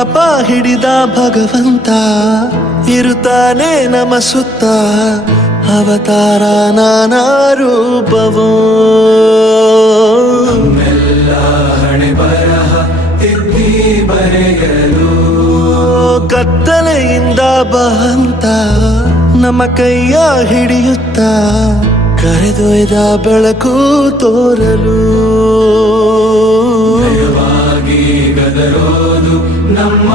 ಬಲಪ ಹಿಡಿದ ಭಗವಂತ ಇರುತ್ತಾನೆ ನಮ ಸುತ್ತ ಅವತಾರ ನಾನಾ ರೂಪವೋ ಮೆಲ್ಲ ಹಣೆ ಬರಹ ತಿದ್ದಿ ಬರೆಯಲು ಕತ್ತಲೆಯಿಂದ ಬಂತ ನಮ್ಮ ಕೈಯ ಹಿಡಿಯುತ್ತ ಕರೆದೊಯ್ದ ಬೆಳಕು ತೋರಲು ಭಯವಾಗಿ ಗದರೋದು ನಮ್ಮ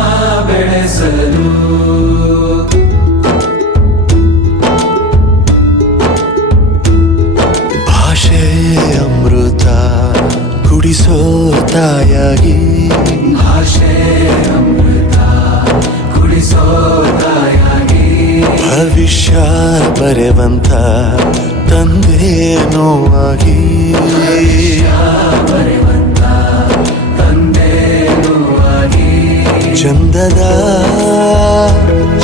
ಬೆಳೆಸಲು ಭಾಷೆ ಅಮೃತ ಕುಡಿಸೋ ತಾಯಾಗಿ ಭಾಷೆ ಅಮೃತ ಕುಡಿಸೋ ತಾಯಾಗಿ ಭವಿಷ್ಯ ಬರೆವಂತ ತಂದೇನೋ ಆಗಿ ಬರೆವಂತ ತಂದೇನೂ ಆಗಿ ಚಂದದ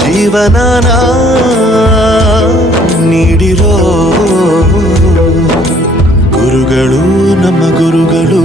ಜೀವನನ ನೀಡಿರೋ ಗುರುಗಳು ನಮ್ಮ ಗುರುಗಳು